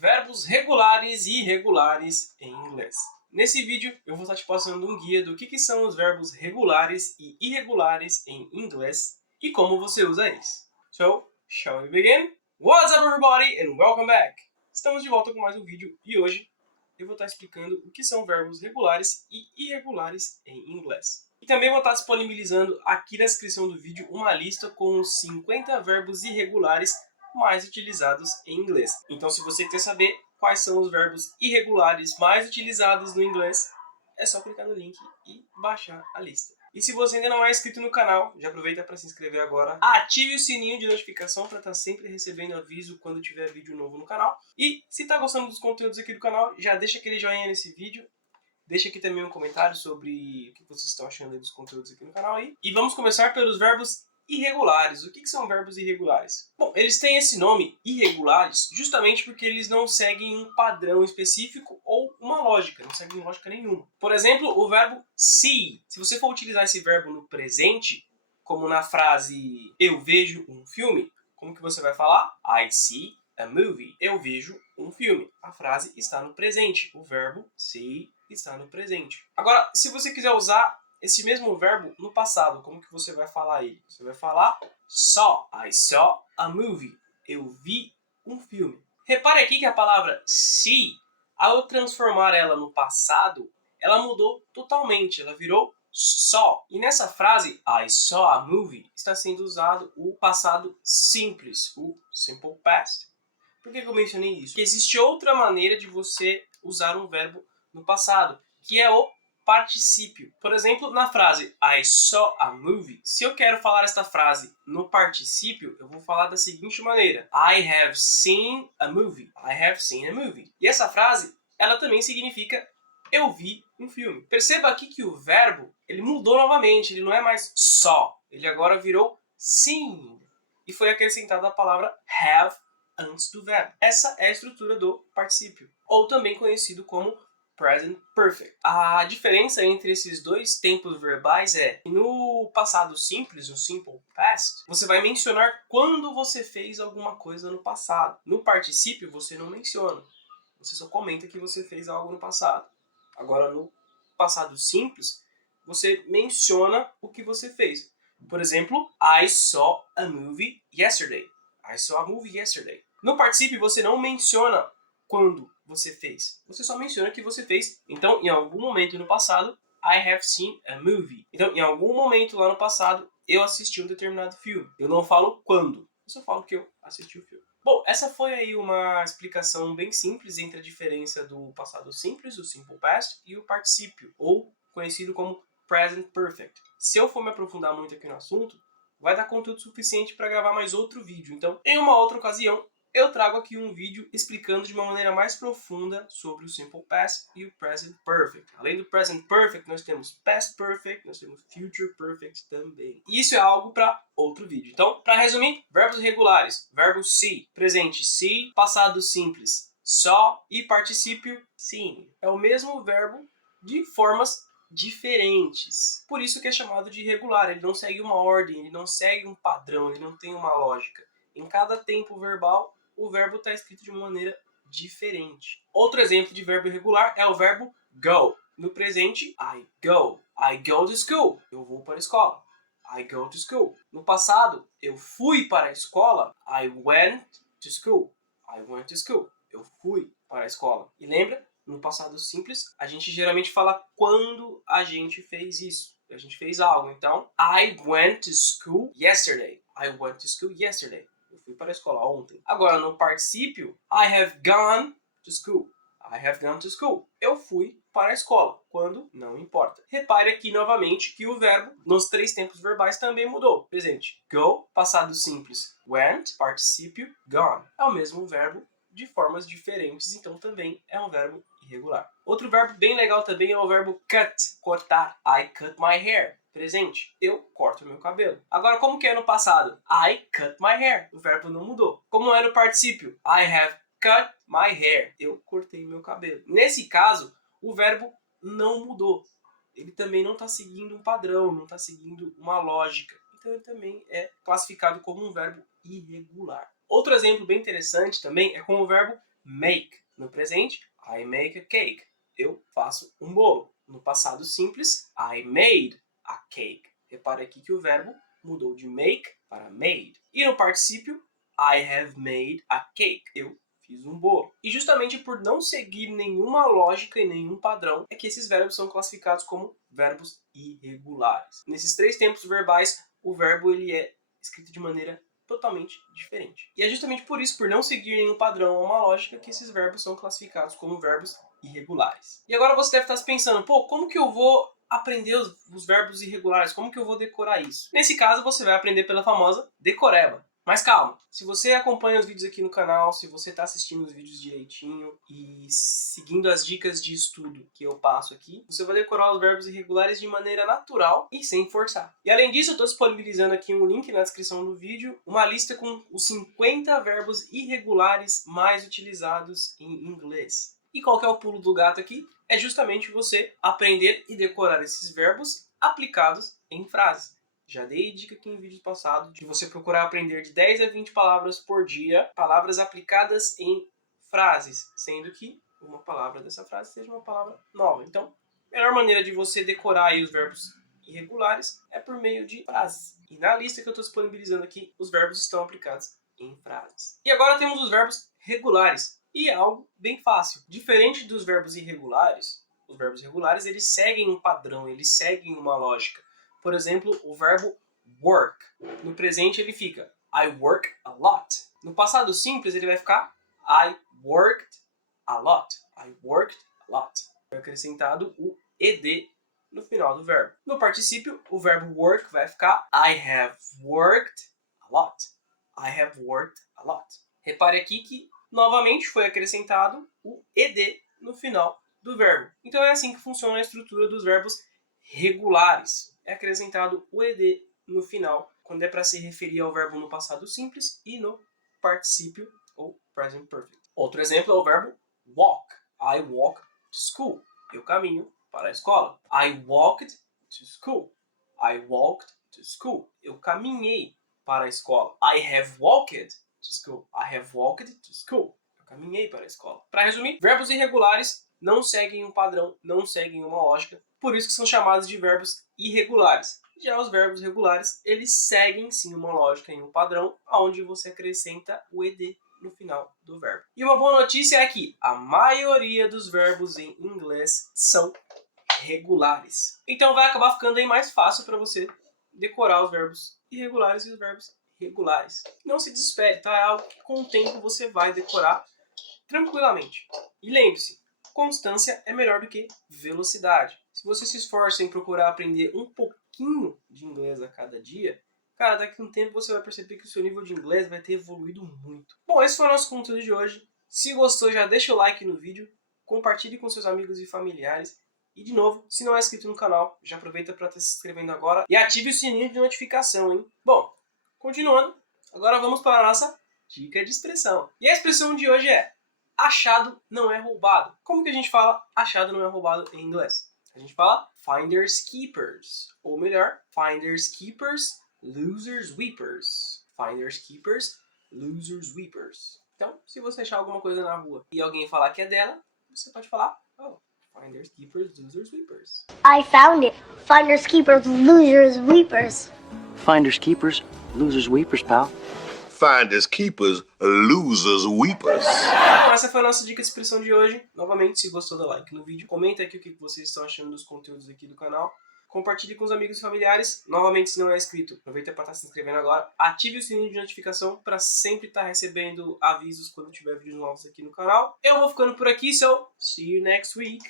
verbos regulares e irregulares em inglês. Nesse vídeo eu vou estar te passando um guia do que são os verbos regulares e irregulares em inglês e como você usa eles. So, shall we begin? What's up everybody and welcome back! Estamos de volta com mais um vídeo e hoje eu vou estar explicando o que são verbos regulares e irregulares em inglês. E também vou estar disponibilizando aqui na descrição do vídeo uma lista com os 50 verbos irregulares mais utilizados em inglês. Então, se você quer saber quais são os verbos irregulares mais utilizados no inglês, é só clicar no link e baixar a lista. E se você ainda não é inscrito no canal, já aproveita para se inscrever agora. Ative o sininho de notificação para estar sempre recebendo aviso quando tiver vídeo novo no canal. E se está gostando dos conteúdos aqui do canal, já deixa aquele joinha nesse vídeo. Deixa aqui também um comentário sobre o que vocês estão achando dos conteúdos aqui no canal aí. E vamos começar pelos verbos irregulares. O que são verbos irregulares? Bom, eles têm esse nome, irregulares, justamente porque eles não seguem um padrão específico ou uma lógica, não seguem lógica nenhuma. Por exemplo, o verbo see. Se você for utilizar esse verbo no presente, como na frase eu vejo um filme, como que você vai falar? I see a movie. Eu vejo um filme. A frase está no presente. O verbo see está no presente. Agora, se você quiser usar esse mesmo verbo no passado, como que você vai falar ele? Você vai falar saw. I saw a movie. Eu vi um filme. Repare aqui que a palavra see, ao transformar ela no passado, ela mudou totalmente. Ela virou saw. E nessa frase, I saw a movie, está sendo usado o passado simples, o simple past. Por que eu mencionei isso? Porque existe outra maneira de você usar um verbo no passado, que é o particípio. Por exemplo, na frase I saw a movie, se eu quero falar esta frase no particípio, eu vou falar da seguinte maneira: I have seen a movie. I have seen a movie. E essa frase, ela também significa eu vi um filme. Perceba aqui que o verbo, ele mudou novamente, ele não é mais saw, ele agora virou seen. E foi acrescentada a palavra have antes do verbo. Essa é a estrutura do particípio, ou também conhecido como present perfect. A diferença entre esses dois tempos verbais é que no passado simples, no simple past, você vai mencionar quando você fez alguma coisa no passado. No particípio, você não menciona. Você só comenta que você fez algo no passado. Agora, no passado simples, você menciona o que você fez. Por exemplo, I saw a movie yesterday. I saw a movie yesterday. No particípio, você não menciona quando você fez. Você só menciona que você fez. Então, em algum momento no passado, I have seen a movie. Então, em algum momento lá no passado, eu assisti um determinado filme. Eu não falo quando. Eu só falo que eu assisti o filme. Bom, essa foi aí uma explicação bem simples entre a diferença do passado simples, o simple past, e o particípio, ou conhecido como present perfect. Se eu for me aprofundar muito aqui no assunto, vai dar conteúdo suficiente para gravar mais outro vídeo. Então, em uma outra ocasião, eu trago aqui um vídeo explicando de uma maneira mais profunda sobre o Simple Past e o Present Perfect. Além do Present Perfect, nós temos Past Perfect, nós temos Future Perfect também. E isso é algo para outro vídeo. Então, para resumir, verbos regulares, verbo see, presente see, passado simples saw e particípio seen. É o mesmo verbo de formas diferentes. Por isso que é chamado de irregular. Ele não segue uma ordem, ele não segue um padrão, ele não tem uma lógica. Em cada tempo verbal, o verbo está escrito de uma maneira diferente. Outro exemplo de verbo irregular é o verbo go. No presente, I go. I go to school. Eu vou para a escola. I go to school. No passado, eu fui para a escola. I went to school. I went to school. Eu fui para a escola. E lembra? No passado simples, a gente geralmente fala quando a gente fez isso. A gente fez algo. Então, I went to school yesterday. I went to school yesterday. Eu fui para a escola ontem. Agora, no particípio, I have gone to school. I have gone to school. Eu fui para a escola. Quando? Não importa. Repare aqui novamente que o verbo nos três tempos verbais também mudou. Presente, go. Passado simples, went. Particípio, gone. É o mesmo verbo de formas diferentes, então também é um verbo irregular. Outro verbo bem legal também é o verbo cut, cortar. I cut my hair. Presente, eu corto meu cabelo. Agora, como que é no passado? I cut my hair. O verbo não mudou. Como é no particípio? I have cut my hair. Eu cortei meu cabelo. Nesse caso, o verbo não mudou. Ele também não está seguindo um padrão, não está seguindo uma lógica. Então, ele também é classificado como um verbo irregular. Outro exemplo bem interessante também é com o verbo make. No presente, I make a cake. Eu faço um bolo. No passado simples, I made a cake. Repare aqui que o verbo mudou de make para made. E no particípio, I have made a cake. Eu fiz um bolo. E justamente por não seguir nenhuma lógica e nenhum padrão, é que esses verbos são classificados como verbos irregulares. Nesses três tempos verbais, o verbo ele é escrito de maneira totalmente diferente. E é justamente por isso, por não seguir nenhum padrão ou uma lógica, que esses verbos são classificados como verbos irregulares. E agora você deve estar se pensando, pô, como que eu vou aprender os verbos irregulares? Como que eu vou decorar isso? Nesse caso, você vai aprender pela famosa decoreba. Mas calma, se você acompanha os vídeos aqui no canal, se você está assistindo os vídeos direitinho e seguindo as dicas de estudo que eu passo aqui, você vai decorar os verbos irregulares de maneira natural e sem forçar. E além disso, eu estou disponibilizando aqui um link na descrição do vídeo, uma lista com os 50 verbos irregulares mais utilizados em inglês. E qual que é o pulo do gato aqui? É justamente você aprender e decorar esses verbos aplicados em frases. Já dei dica aqui em vídeos passados de você procurar aprender de 10 a 20 palavras por dia, palavras aplicadas em frases, sendo que uma palavra dessa frase seja uma palavra nova. Então, a melhor maneira de você decorar aí os verbos irregulares é por meio de frases. E na lista que eu estou disponibilizando aqui, os verbos estão aplicados em frases. E agora temos os verbos regulares. E é algo bem fácil. Diferente dos verbos irregulares, os verbos regulares eles seguem um padrão, eles seguem uma lógica. Por exemplo, o verbo work. No presente ele fica I work a lot. No passado simples ele vai ficar I worked a lot. I worked a lot. Foi acrescentado o ed no final do verbo. No particípio, o verbo work vai ficar I have worked a lot. I have worked a lot. Repare aqui que novamente foi acrescentado o ed no final do verbo. Então é assim que funciona a estrutura dos verbos regulares. É acrescentado o ed no final, quando é para se referir ao verbo no passado simples e no particípio ou present perfect. Outro exemplo é o verbo walk. I walk to school. Eu caminho para a escola. I walked to school. I walked to school. Eu caminhei para a escola. I have walked to school. I have walked to school. Eu caminhei para a escola. Para resumir, verbos irregulares não seguem um padrão, não seguem uma lógica, por isso que são chamados de verbos irregulares. Já os verbos regulares, eles seguem sim uma lógica e um padrão, onde você acrescenta o ed no final do verbo. E uma boa notícia é que a maioria dos verbos em inglês são regulares. Então vai acabar ficando aí mais fácil para você decorar os verbos irregulares e os verbos regulares. Não se desespere, tá? É algo que com o tempo você vai decorar tranquilamente. E lembre-se, constância é melhor do que velocidade. Se você se esforça em procurar aprender um pouquinho de inglês a cada dia, cara, daqui a um tempo você vai perceber que o seu nível de inglês vai ter evoluído muito. Bom, esse foi o nosso conteúdo de hoje. Se gostou, já deixa o like no vídeo, compartilhe com seus amigos e familiares. E de novo, se não é inscrito no canal, já aproveita para estar se inscrevendo agora e ative o sininho de notificação, hein? Bom, continuando, agora vamos para a nossa dica de expressão. E a expressão de hoje é achado não é roubado. Como que a gente fala achado não é roubado em inglês? A gente fala finders keepers. Ou melhor, finders keepers, losers weepers. Finders keepers, losers weepers. Então, se você achar alguma coisa na rua e alguém falar que é dela, você pode falar, oh, finders keepers, losers weepers. I found it. Finders keepers, losers weepers. Finders keepers, losers weepers, pal. Finders keepers, losers weepers. Bom, essa foi a nossa dica de expressão de hoje. Novamente, se gostou, dá like no vídeo. Comenta aqui o que vocês estão achando dos conteúdos aqui do canal. Compartilhe com os amigos e familiares. Novamente, se não é inscrito, aproveita para estar se inscrevendo agora. Ative o sininho de notificação para sempre estar recebendo avisos quando tiver vídeos novos aqui no canal. Eu vou ficando por aqui, so see you next week.